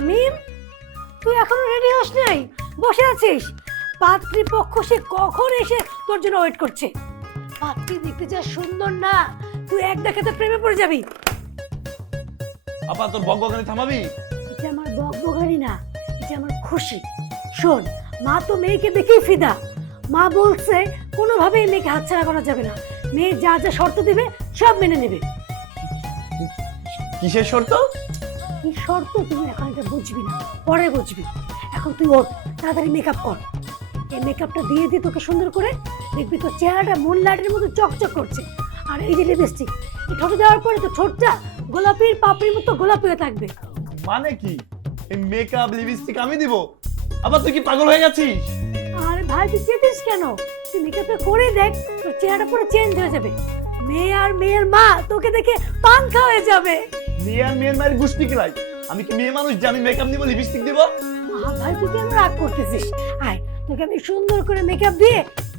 শামিম, তুই এখনো রেডি হস নাই, বসে আছিস? পাত্রীপক্ষ সে কখন এসে তোর জন্য ওয়েট করছে। পাত্রী দেখতে যা সুন্দর না, তুই এক দেখাতে প্রেমে পড়ে যাবি। আপা তোর বকবকানি থামাবি? এটা আমার বকবকানি না, এটা আমার খুশি। শোন, মা তো মেয়েকে দেখেই ফিদা। মা বলছে কোনোভাবেই মেয়েকে হাতছাড়া করা যাবে না, মেয়ে যা যা শর্ত দিবে সব মেনে নেবে। কিসের শর্ত? কি শর্ত তুমি এখন এটা বুঝবি না, পরে বুঝবি। এখন তুই ওঠ, তাড়াতাড়ি মেকআপ কর। এই মেকআপটা দিয়ে দিয়ে তোকে সুন্দর করে দেখবি তোর চেহারাটা মুন লাইটের মতো চকচক করছে। আর এই যে লিপস্টিক, এই ঠোঁটে দেওয়ার পরে তো ঠোঁটটা গোলাপির পাপড়ির মতো গোলাপি হয়ে থাকবে। মানে কি এই মেকআপ লিপস্টিক আমি দিব? আবার তুই কি পাগল হয়ে গেছিস? আরে ভাই তুই চেতিস কেন? তুই মেকআপটা করে দেখ, তোর চেহারাটা পুরো চেঞ্জ হয়ে যাবে। মেয়ে আর মেয়ের মা তোকে দেখে পাঙ্খা হয়ে যাবে। মেয়ের মায়ের গুষ্টি কিলাই? আমি কি মেয়ে মানুষ যে আমি মেকআপ নিব লিপস্টিক দিব? ভাই তুই কেন রাগ করতেছিস? আয় তোকে আমি সুন্দর করে মেকআপ দিয়ে